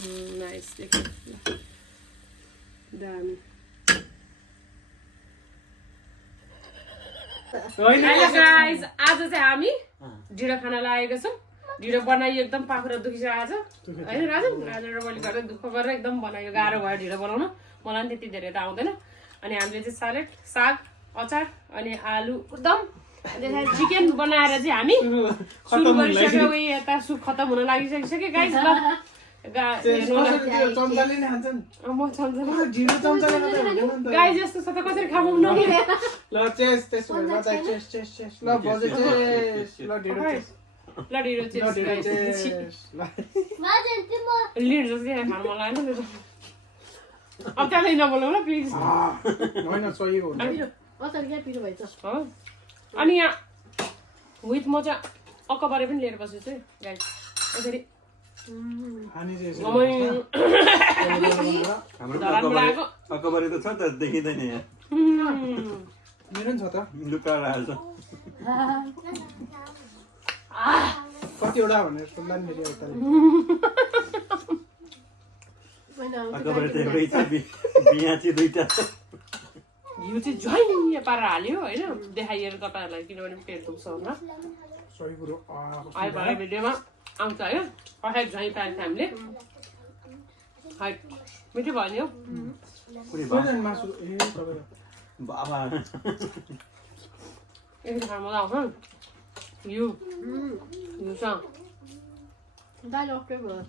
Nice दामी hello guys आज चाहिँ हामी ढिँडो खाना लागेको छौँ ढिँडो बनाइयो एकदम पाखुरा दुखिसकेको छ हैन राजु र मैले गर्दै दुःख गरेर एकदम बनायो गाह्रो भयो ढिँडो बनाउन मलाई पनि त्यति धेरै त आउँदैन अनि हामीले चाहिँ सालेड साग अचार अनि आलु एकदम चिकन बनाएर चाहिँ हामी सुरु गरिसक्यो यता सुप खतम हुन लागिसक्यो गाइस ल गाइस यस्तो छ त कसरी खाऊ न ल चेस त्यसो भए चेस चेस चेस ल बजे चेस ल ढिँडो चेस ल ढिँडो चेस लिड जस्तै खानु मन लागेन नि अब त्यसलाई नबोलाऊ ल प्लिज होइन सही हो अचार क्या पिरो भएछ अनि यहाँ विथ म चाहिँ अकबारे पनि लिएर बसेको छु गाइस यसरी अकबारे त छ त देखिँदैन यहाँ मेरो छ त लुकाएर हाल्छ कतिवटा भनेर सोध्ला नि फेरि अकबारे त एउटै छ बिहा चाहिँ दुईटा घिउ चाहिँ झ्वाइँ पारेर हाल्यो होइन देखाइएर तपाईँहरूलाई किनभने पेट दुख्छ होला सही कुरो आयो भयो भिडियोमा आउँछ है पठाइ झ्वाइँ पाएको थियो हामीले है मिठो भयो नि हौ मासु ए बाबा यसरी खानु मजा आउँछ घिउ घिउसँग दाल अफ्रै भयो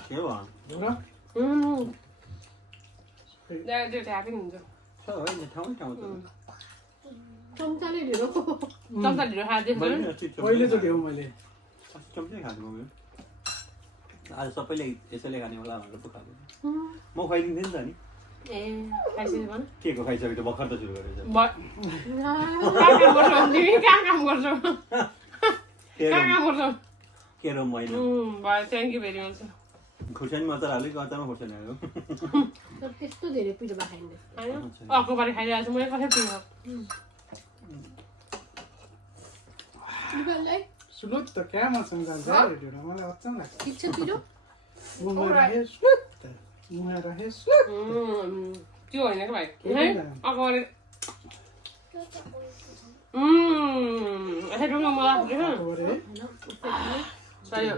के भयो त्यो ट्यापै हुन्छ चम्चाले ढिँडो चम्चा ढिँडो खाएको पहिलोचोटि हो मैले चम्चै खानु आज सबैले यसैले खाने होला भनेर पो खाएको म खुवाइदिन्थेँ नि त नि ए खाइसक्यो भन के को खाइसक्यो त भर्खर त सुरु गरेछ कहाँ काम गर्छौ के रम होइन भयो थ्याङ्क यू भेरी मच खुर्सानी मात्र हालेको अचारमा खुर्सानी हाल्यो तर त्यस्तो धेरै पिरो खाइँदैन होइन अकबारी खाइरहेको छु मैले कसै पिरो सुलुत त क्या मसँग जान्छ ढिँडो मलाई अचम्म लाग्छ ठिक छ पिरो त्यो होइन कि भाइ अकबारी यसरी मलाई सही हो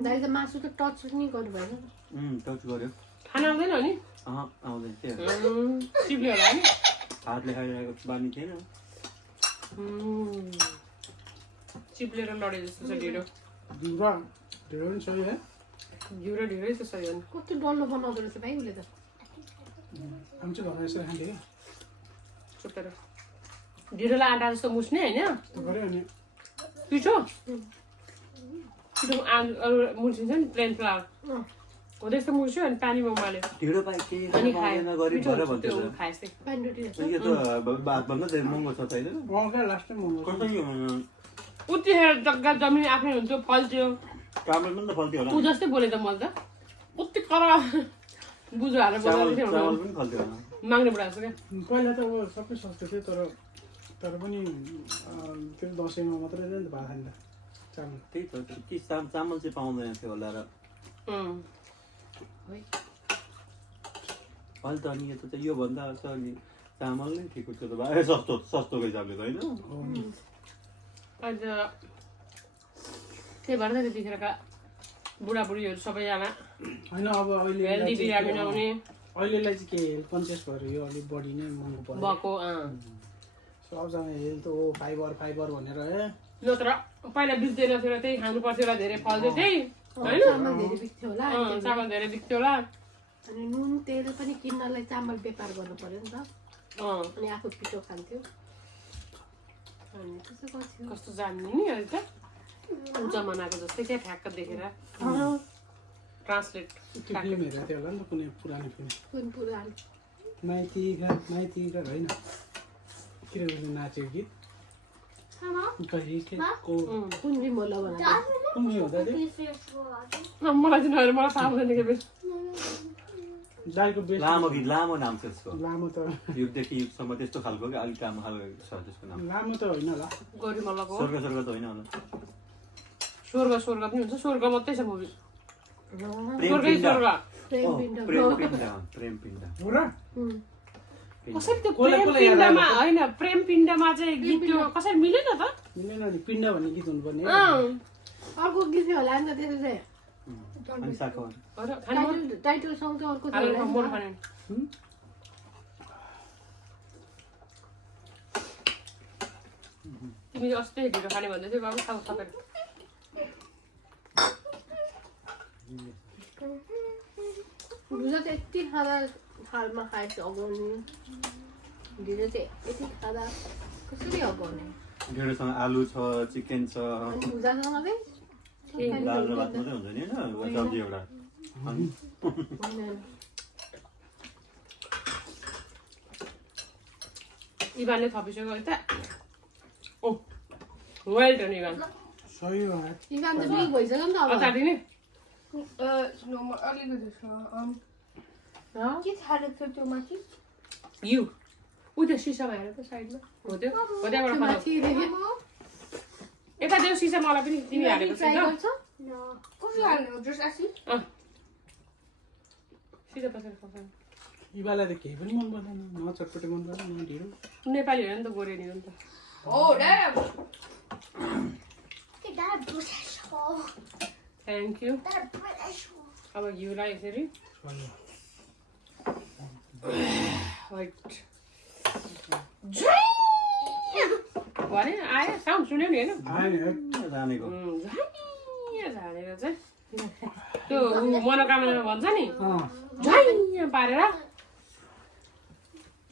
दाइ त मासु त टच नि गर्नु भएन टच गर्यो खाना आउँदैन नि आउँदैन त्यही चिप्ले होला नि हातले खाइरहेको बानी थिएन चिप्लेर लडे जस्तो छ ढिँडो ढिँडो पनि सही है घिउ र ढिँडै त सही हो नि कस्तो डल्लो बनाउँदो रहेछ भाइ उसले त हामी चाहिँ घरमा यसरी खान्थ्यो क्या चुपेर ढिँडोलाई आँटा जस्तो मुस्ने होइन त्यो गऱ्यो अनि पिठो पिठो मुर्सिन्छ नि प्लेन फ्लावर हो त्यस्तो मुर्स्यो अनि पानीमा उमाल्यो ढिँडो पाइ के अनि खायो गरी भएर त्यो भन्थ्यो खाएछ पानी रोटी रहेछ यो त भातभन्दा धेरै महँगो छ होइन क्या लास्ट टाइम कसरी उतिखेर जग्गा जमिन आफ्नै हुन्थ्यो फल्थ्यो चामल पनि त फल्थ्यो होला ऊ जस्तै बोले त मैले त उति कर बुझो हालेर चामल बोलाएको पनि फल्थ्यो होला माग्ने बुढाएको छ क्या पहिला त अब सबै सस्तो थियो तर पनि त्यो दसैँमा मात्रै नि त भात खान्छ चामल त्यही त के चामल चाहिँ पाउँदैन थियो होला र अहिले त अनि यता चाहिँ योभन्दा छ अनि चामल नै ठिक हुन्छ त भाइ सस्तोको हिसाबले त होइन अन्त त्यही भएर त त्यतिखेरका बुढाबुढीहरू सबैजना होइन अब अहिले हेल्दी बिरामी नहुने अहिलेलाई चाहिँ के हेल्थ कन्सियस भएर यो अलिक बढी नै महँगो पर्यो भएको सबजना हेल्थ हो फाइबर भनेर है नत्र पहिला बिच्दैन थियो र त्यही खानु पर्थ्यो होला धेरै फल्थ्यो त्यही होइन चामल धेरै बिक्थ्यो होला चामल धेरै बिक्थ्यो होला अनि नुन तेल पनि किन्नलाई चामल व्यापार गर्नु पर्यो नि त अनि आफू पिठो खान्थ्यो कस्तो जान्ने नि अहिले त जमानाको जस्तै क्या ठ्याक्क देखेर ट्रान्सलेट त्यो गेम हेरेको थियो होला नि त कुनै पुरानो फिल्म कुन पुरानो माइती घर होइन किनभने नाचेको गीत कुन रिमोला कुन हुँदा थियो मलाई चाहिँ नहेर मलाई थाहा हुँदैन के दाइको बेस्ट लामो नाम छ त्यसको लामो त युगदेखि युगसम्म त्यस्तो खालको क्या अलिक लामो खालको छ त्यसको नाम लामो त होइन होला गरिमल्लको स्वर्ग त होइन होला स्वर्ग पनि हुन्छ स्वर्ग मात्रै छ मुभी प्रेम स्वर्गै पिण्ड स्वर्ग प्रेम पिण्ड हो र कसरी त्यो कसलाई प्रेम कसलाई याद पिण्डमा आएको? होइन प्रेम पिण्डमा चाहिँ गीत त्यो कसरी मिलेन त मिलेन नि पिण्ड भन्ने गीत हुनुपर्ने अर्को गीत थियो होला नि त त्यसो चाहिँ अनि साको टाइटल सङ चाहिँ अर्को थियो होला मोर नि त। खाने तिमी अस्ति ढिँडो खाने भन्दै थियौ बाबु खाऊ सकेर ढुलो चाहिँ यति खाँदा थालमा खाएछ अगाउने ढिलो चाहिँ यति खाँदा कसरी अगाउने ढेँडोसँग आलु छ चिकन छ अनि भुजासँग चाहिँ दाल र भात मात्रै हुन्छ नि होइन सब्जी एउटा अनि होइन। इभानले थपिसक्यो है त ओ वेल डन इभान सही हो इभान त बिग भइसक्यो नि त अब अचार दिने अलिकति छ के छाडेको छ त्यो माथि यु उ त्यो सिसामा हेर त साइडमा हो त्यो हो त्यहाँबाट खानु माथिदेखि यता त्यो सिसा मलाई पनि तिमी हालेको ट्राई छ गर्छ कसरी हाल्ने हो जस्ट आसी सिधा बसेर खाउँछ इबालाई त केही पनि मन पर्दैन न चटपटे मन पर्दैन न ढिँडो नेपाली हो नि त गोरेनी हो नि त ओ ड्याम थ्याङ्क यू अब घिउलाई यसरी वाइट भने आयो साउन्ड सुन्यो नि होइन आयो जानेको झारेर चाहिँ त्यो मनोकामना भन्छ नि अँ झ्वाइँ पारेर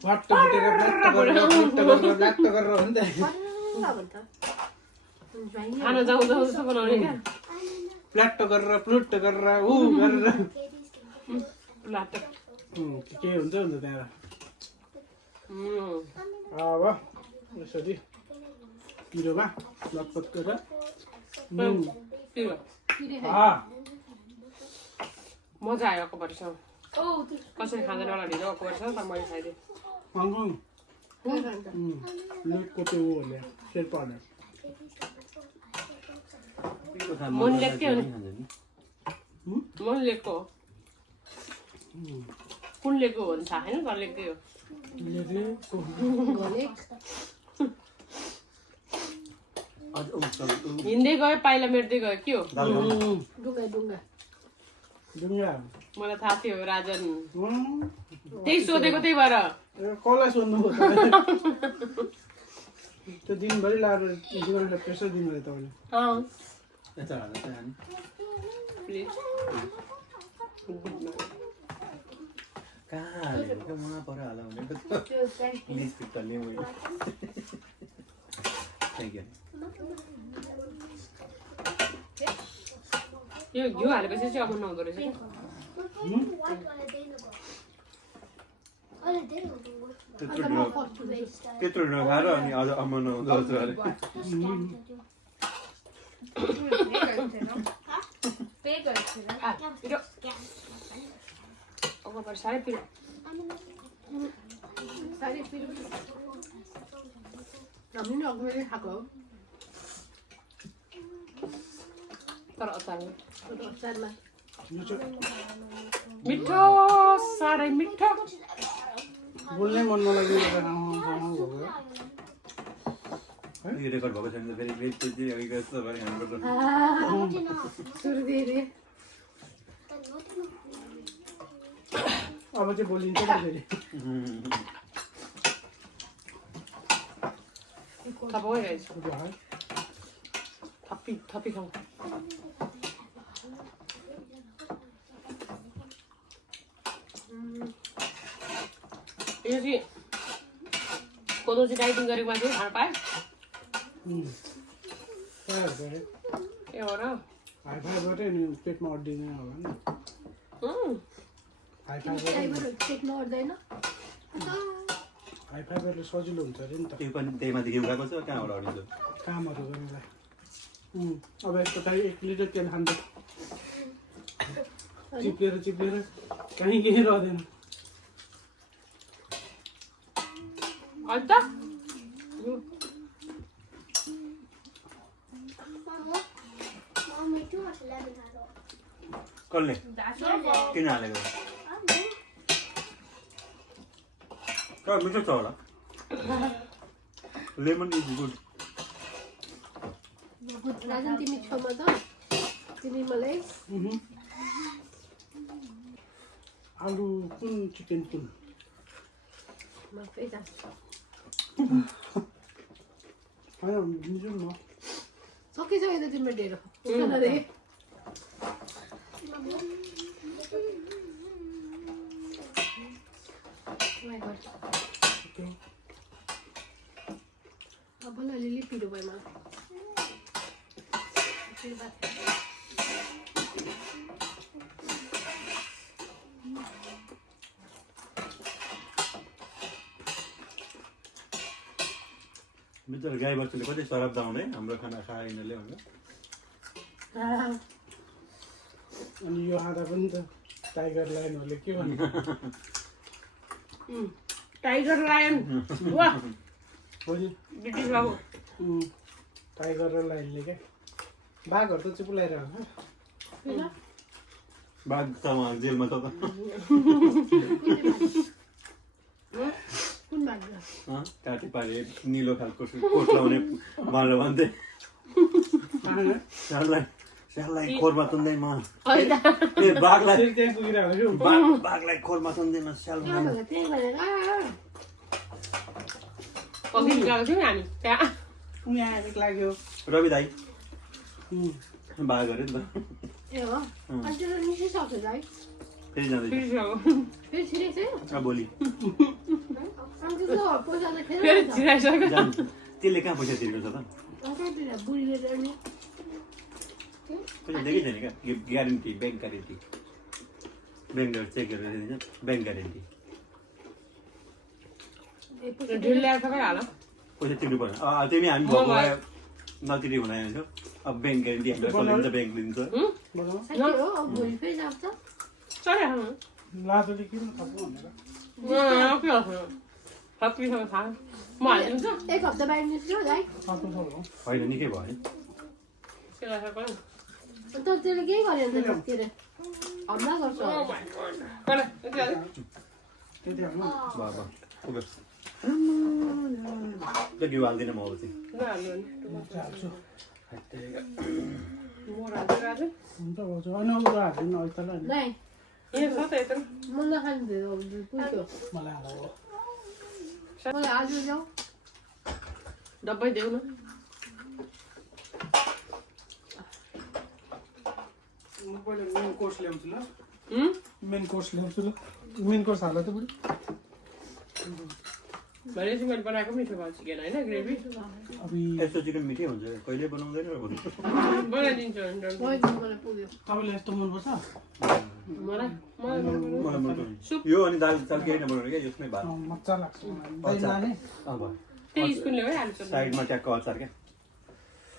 वाट्ट फुटेर ब्ल्याट्ट गरेर ब्ल्याट्ट गरेर हो नि त खाना जाउँ जाउँ जस्तो बनाउने क्या प्ल्याट्ट गरेर प्लुट्ट गरेर ऊ गरेर लाट के हुन्छ त्यहाँ अब यसरी पिरोमा लतपत गरेर मजा आयो अकबरसँग कसरी खाँदैन होला ढिलो अकबरसँग तर मैले खाइदिएँ लेकको त्यो ऊहरूले शेर्पाहरूले मन लेख्थ्यो नि मन लेखको हो कुन लेखको हो भने थाहा छैन तर लेख्दै हो हिँड्दै गयो पाइला मेट्दै गयो के हो ढुङ्गा मलाई थाहा थियो राजन त्यही सोधेको त्यही भएर कसलाई सोध्नु हो त्यो दिनभरि लाएर जीवनलाई प्रेसर दिनुभयो तपाईँले प्लिज कहाँ हालेको उहाँ पर हाल भनेको लिपस्टिक हाल्ने मैले थ्याङ्क यू यो घिउ हालेपछि चाहिँ अब नहुँदो रहेछ त्यत्रो नखाएर अनि अझ अम्मा नहुँदो रहेछ अरे अकबर साह्रै पिरो खाएको तर अचारमा अचारमा मिठो साह्रै मिठो बोल्नै मन नलाग्यो यो रेकर्ड भएको छैन फेरि फेरि जस्तो गरी हाम्रो सुरुदेखि अब चाहिँ बोलिन्छ नि फेरि थपाइरहेछ थपी खाउँ यो चाहिँ कोदो चाहिँ डाइटिङ गरेको मान्छे खान पायो ए हो र हाई फाइबारै नि पेटमा अड्डिने होला नि हाई फाइबर पेटमा अट्दैन हाई फाइबरले सजिलो हुन्छ अरे नि त त्यो पनि त्यही माथि घिउ गएको छ कहाँबाट अडिन्छ कामहरू गर्नलाई अब यस्तो त 1 लिटर तेल खान्छ चिप्लेर कहीँ केही रहँदैन अन्त कसले किन हालेको तर मिठो छ होला लेमन इज गुड राजन तिमी छेउमा त तिमी मलाई आलु कुन चिकन कुन माफै जान्छ होइन दिन्छु म सकिसक्यो त तिम्रो ढेँडो उता नदे अब अलिअलि पिरो भयो मलाई बिचरा गाई बस्तुले कति शराब दाउने हाम्रो खाना खाए यिनीहरूले भनेर अनि यो आधा पनि त टाइगर लाइनहरूले के भन्नु टाइगर लायन वाह हो नि ब्रिटिस बाबु टाइगर र लाइनले क्या बाघहरू त चिपुलाइरहेको बाघ त उहाँ जेलमा छ त कुन भाग्य काटी पारे निलो खालको कोट लाउने भनेर भन्थे स्याललाई खोरमा तुन्दैमा ए बाघलाई त्यहाँ पुगिरहेको छु बाघलाई खोरमा तुन्दैमा स्याल त्यही भनेर अघि गएको थियौँ हामी त्यहाँ यहाँ आएको लाग्यो रवि दाई बाघ अरे नि त ए हो अनि त्यो निस्किसक्यो दाइ फेरि जाँदैछ ब्रिटिस बाबु फेरि छिरेको छैन भोलि अनि त्यो पैसा त फेरि खेर छिराइसक्यो जान्छ त्यसले कहाँ पैसा तिर्नु छ त बुढीले नि पैसा दिएकै छैन क्या ग्यारेन्टी ब्याङ्क ग्यारेन्टी ब्याङ्कबाट चेक गरेर दिन्छ ब्याङ्क ग्यारेन्टी ढिलो ल्याएर सबै हाल पैसा तिर्नु पर्छ तिमी हामी भएको भए नतिरी हुँदैन थियो अब ब्याङ्क ग्यारेन्टी हामीलाई कसले दिन्छ ब्याङ्क दिन्छ बनाऊ साँच्चै हो भोलि फेरि जान्छ सरी हाल्नु लाजोले किन थप्नु भनेर सत्रीसँग थाहा म हालिदिन्छु एक हप्ता बाहिर निस्क्यो दाइ थप्नु सक्नु होइन निकै भयो नि सिलाइसक्यो नि अन्त त्यसले केही गरेन त के अरे हमला गर्छ त्यति हाल्नु भयो त्यो घिउ हाल्दिनँ म अब चाहिँ हाल्छु हुन्छ हुन्छ होइन अब हाल्दैन अहिले त ल नाइ छ त यत्रो म नखानु थियो पुग्यो मलाई हाल्नु मलाई आज जाऊ डब्बै देऊ न म पहिला मेन कोर्स ल्याउँछु ल हुँ? मेन कोर्स ल्याउँछु ल मेन कोर्स हाल त बुढी भनेपछि मैले बनाएको मिठो भयो चिकन होइन ग्रेभी अब यस्तो चिकन मिठै हुन्छ कहिले बनाउँदैन र भन्नु बनाइदिन्छु भने मलाई पुग्यो तपाईँलाई यस्तो मनपर्छ मलाई मलाई मन पर्छ यो अनि दाल चाल केही नबनाउने क्या यसमै भात मजा लाग्छ मलाई लाने भयो त्यही स्कुलले भइहाल्छ साइडमा ट्याक्क अचार क्या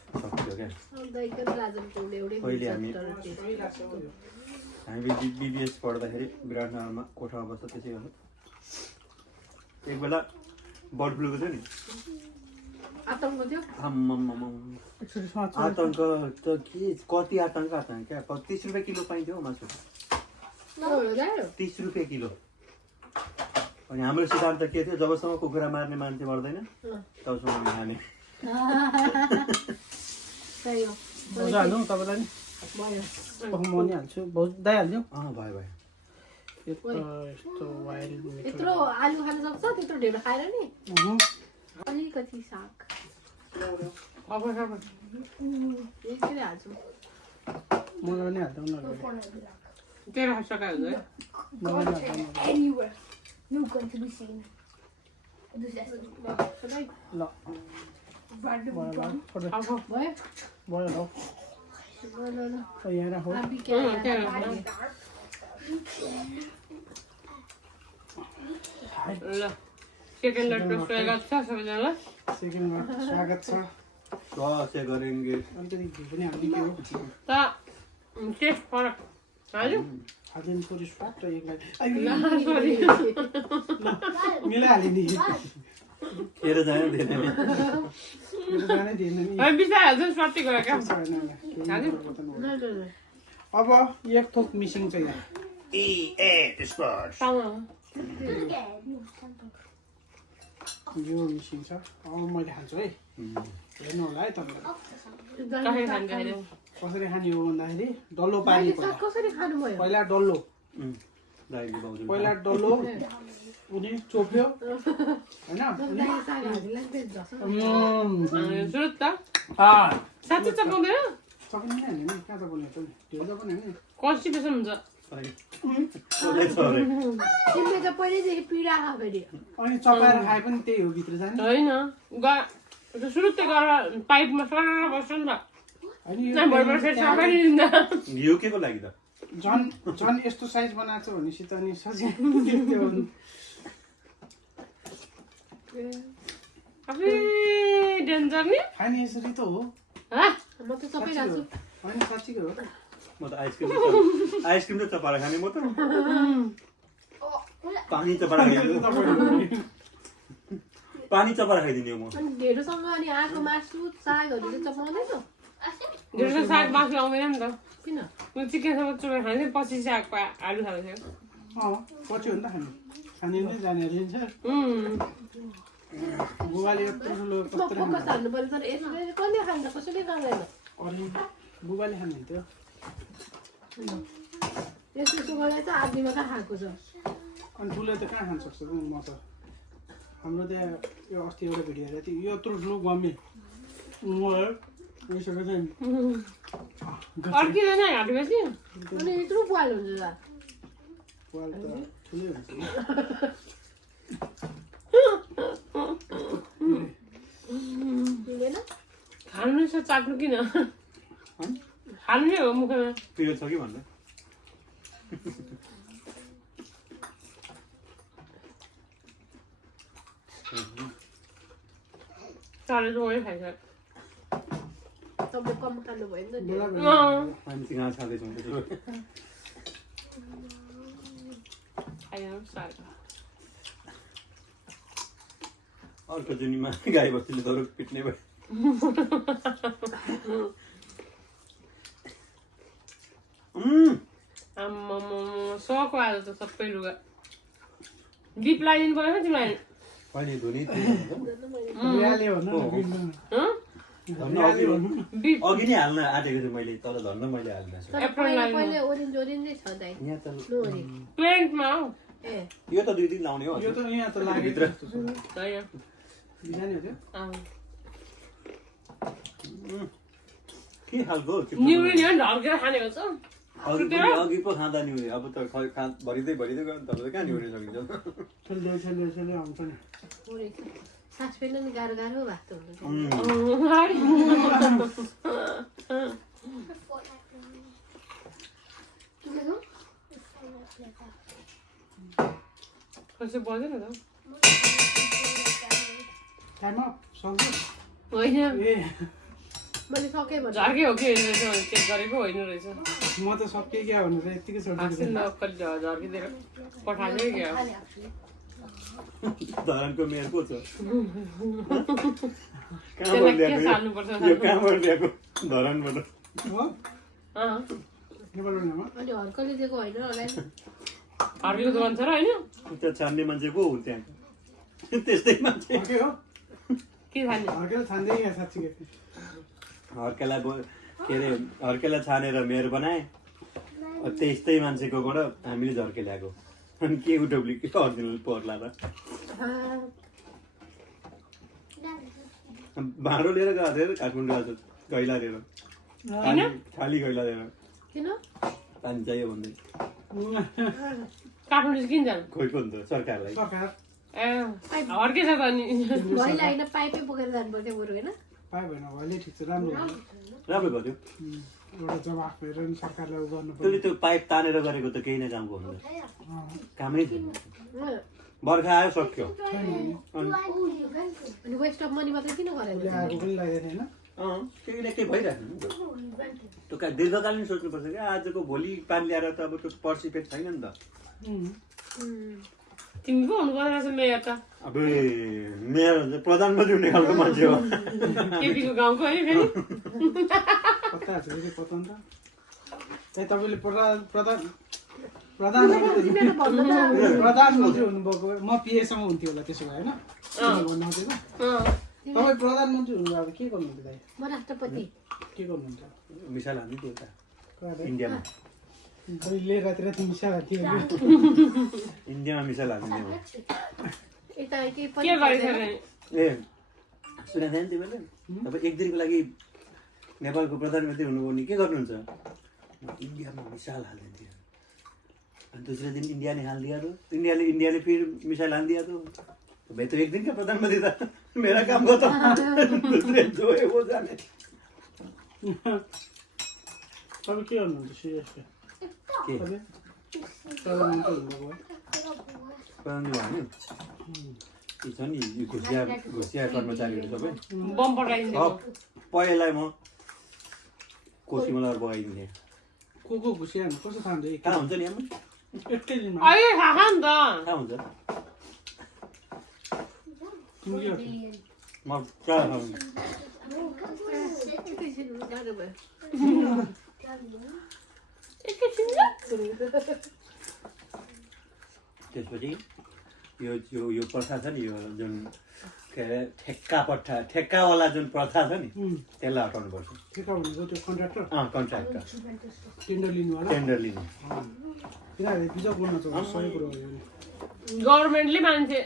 सक्यो क्या दाइको राजनको एउटै पहिले हामी सही लाग्छ हो यो। हामी बिबिएस पढ्दाखेरि विराटनगरमा कोठामा बस्दा त्यसै गर्नु एक बेला बर्ड फ्लूको थियो नि आतङ्क थियो आम्मामामा एकचोटि सोच आतङ्क त के कति आतङ्क क्या 30 रुपियाँ किलो पाइन्थ्यो हौ मासु 30 रुपियाँ किलो अनि हाम्रो सिद्धान्त के थियो जबसम्म कुखुरा मार्ने मान्छे मर्दैन तबसम्म खाने सही हो भाउजू हाल्नु तपाईँलाई नि भयो म नि हाल्छु भाउजू दाइ हालिदिउँ भयो भयो यस्तो वाइल्ड यत्रो आलु खान सक्छ त्यत्रो ढेँडो खाएर नि अलिकति साग अब एकचोटि हाल्छु मलाई नि हालिदिउँ न तेरो हात सकायो हुन्छ है मलाई नि हालिदिउँ न Anywhere. No going to be seen. This is सबै ल भयो ल छोड्दै अब भयो भयो ल भयो ल यहाँ राखौँ आबी के ल सेकेन्ड लटको स्वागत छ सबैजनालाई सेकेन्डमा स्वागत छ स्वास्थ्य गरेंगे अलिकति घिउ पनि हाल्ने के हो त टेस्ट फरक हजुर हालिदिनु छोरी स्वाट एकलाई सरी मिलाइहाल्यो नि खेर जाने धेरै मेरो जानै दिएन नि बिसाइहाल्छ स्वाटी गयो क्या अब एक थोक मिसिङ चाहिँ यहाँ यो मिसिङ छ अब मैले खान्छु है हेर्नु होला है तपाईँलाई कसरी खाने हो भन्दाखेरि डल्लो पानी कसरी खानुभयो पहिला डल्लो दाइले बाउजू पहिला डल्लो उनी चोप्यो होइन सुरु त साँच्चै चपाउँदैन सकिँदैन नि कहाँ चपाउने त ढेउ चपाउने नि कन्स्टिपेसन हुन्छ तिमीले त पहिल्यैदेखि पीडा खा फेरि अनि चपाएर खाए पनि त्यही हो भित्र जाने होइन सुरु त गरेर पाइपमा सरेर बस्छ नि त यो के को लागि त झन् यस्तो साइज बनाएको छ भनेपछि त अनि सजिलो डेन्जर नि खाने यसरी त हो म त सबै खान्छु होइन साँच्चीको हो त म त आइसक्रिम त चपाएर खाने म त पानी चपाएर खाइदिनु पानी चपाएर खाइदिने म अनि ढेँडोसँग अनि आँको मासु सागहरू चाहिँ चपाउँदैन ढेँडो साग मासु आउँदैन नि त किन चिकनसँग चुरेर खाने पछि सागको आलु खाँदैछ पछि हो नि त खाने नै जाने लिन्छ बुबाले यत्रो ठुलो म फोकस हाल्नु पर्यो तर यसले कसले खान्छ कसैले खाँदैन अनि बुबाले खानुहुन्थ्यो यसो गरेर चाहिँ आदमीमा कहाँ खाएको छ अनि ठुलो त कहाँ खान सक्छ म त हाम्रो त्यहाँ यो अस्ति एउटा भिडियो हेरेको थिएँ यो यत्रो ठुलो गमे उयोसँग चाहिँ अड्किँदैन घाँटीपछि अनि यत्रो पाल हुन्छ त पाल त ठुलै हुन्छ मिलेन खानु छ चाट्नु किन खानु नै हो मुखमा पिरो छ कि भन्दा चाले चाहिँ ओरै खाइन्छ तपाईँ कम खानुभयो नि त मान्छे घाँस खाँदैछौँ खाइदिनु साग अर्को जुनीमा गाई बस्तीले दौरो पिट्ने भयो सको आज त सबै लुगा बिप लगाइदिनु पर्यो नि तिमीलाई कहिले धुनी ल्याले भन्नु बिप अघि नै हाल्न आँटेको थिएँ मैले तर धन्न मैले हाल्न पहिले ओरेन्ज ओरेन्जै छ दाइ यहाँ त नोरी प्लेन्टमा हौ ए यो त 2 दिन लाउने हो यो त यहाँ त लाग्यो भित्र होइन बिहानै हो त्यो के खालको निउरी नि हो नि ढल्केर खानेको छ अघि पो खाँदा नि अब त भरिँदै गयो नि त कहाँ निउरी सकिन्छ छेल्दै आउँछ नि ओरे सास फेर्न नि गाह्रो गाह्रो भएको हुन्छ कसै बज्दैन त टाइम अप सक्छ होइन ए मैले सकेँ भने झर्के हो कि चेक गरेको होइन रहेछ म त सकिएँ क्या भनेर यत्तिकै हाँसिन छोडिदिएको झर्किदिएर पठाएको क्या धरानको मेयर को छ त्यसलाई के साल्नुपर्छ यो कहाँबाट ल्याएको धरानबाट हो नेपालबाट ल्यामा अनि हर्कले दिएको होइन होला नि हर्केको दोकान छ र होइन त्यो छान्ने मान्छे को हो त्यहाँ त्यस्तै मान्छे अर्कै हो के खाने अर्कै छान्दै यहाँ साँच्चीकै हर्केलाई के अरे हर्केलाई छानेर मेयर बनाए त्यस्तै मान्छेकोबाट हामीले झर्के ल्याएको अनि के उठौली के अरिजिनल पर्ला र भाँडो लिएर गएको थिएँ काठमाडौँ आज गैला लिएर खाली गैला लिएर किन पानी चाहियो भन्दै काठमाडौँ किन जानु खोइ पो नि त सरकारलाई सरकार ए हर्केछ त अनि भइला होइन पाइपै बोकेर जानु पर्थ्यो बरु होइन पाए भएन भइले ठिक छ राम्रो भयो राम्रो गऱ्यो एउटा जवाफ भएर नि सरकारलाई गर्नु त्यसले त्यो पाइप तानेर गरेको त केही नै कामको हुँदैन कामै थिएन बर्खा आयो सक्यो अनि वेस्ट अफ मनी मात्रै किन गरेन आगो पनि लागेको थिएन केही न केही भइरहेको नि त्यो दीर्घकालीन सोच्नुपर्छ क्या आजको भोलि पानी ल्याएर त अब त्यो पर्सि पेट छैन नि त तिमी पो हुनु पर्ने रहेछ मेयर त अब मेयर प्रधानमन्त्री हुने खालको मान्छे हो केपीको गाउँको है फेरि कता छ फेरि पत्ता नि त तपाईँले प्रधानमन्त्री हुनुभएको म पिएसँग हुन्थ्यो होला त्यसो भए होइन भन्नु आउँथेन तपाईँ प्रधानमन्त्री हुनुभएको के गर्नुहुन्थ्यो दाइ म राष्ट्रपति के गर्नुहुन्थ्यो मिसाल हाल्ने त्यो त इन्डियामा ले राति राति मिसाल थियो इन्डियामा मिसाल हाल्ने यता के के गरिसक्यो ए सुनेको थिएँ नि तिमीले तपाईँ एक दिनको लागि नेपालको प्रधानमन्त्री हुनुभयो भने के गर्नुहुन्छ इन्डियामा मिसाल हालिदिन्थ्यो अनि दूसरे दिन इंडिया ने हाल दिया तो इंडिया ने फिर मिसाइल हाल दिया तो भाई तो एक दिन का प्रधानमंत्री था मेरा काम खत्म दूसरे जो है वो जाने अब के गर्नुहुन्छ सिरियसली के प्रधानमन्त्री हुनुभएको प्रधानमन्त्री भयो नि छ नि यो घुसिया कर्मचारीहरू सबै बम पठाइदिनु पहिलालाई म कोसीमलार बगाइदिने को घुसिया कस्तो थाहा हुन्छ कहाँ हुन्छ नि आमा एकै दिनमा अहिले थाहा नि त कहाँ हुन्छ तिमी के गर्छौ म कहाँ त्यसपछि यो प्रथा छ नि यो जुन के अरे ठेक्कावाला जुन प्रथा छ नि त्यसलाई हटाउनु पर्छ ठेक्का भनेको त्यो कन्ट्र्याक्टर कन्ट्र्याक्टर टेन्डर लिनुवाला टेन्डर लिनु तिनीहरूले बिजक गर्न चाहिँ सही कुरो हो गभर्मेन्टले मान्छे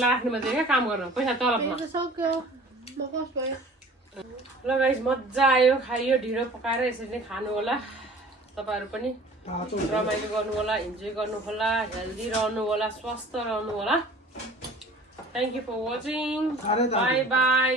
राख्ने मान्छे क्या काम गर्न पैसा तलबमा सक्यो बकस भयो ल गाइस मजा आयो खाइयो ढिँडो पकाएर यसरी नै खानु होला तपाईँहरू पनि रमाइलो गर्नु होला इन्जोय गर्नु होला हेल्दी रहनु होला स्वस्थ रहनु होला thank you for watching bye by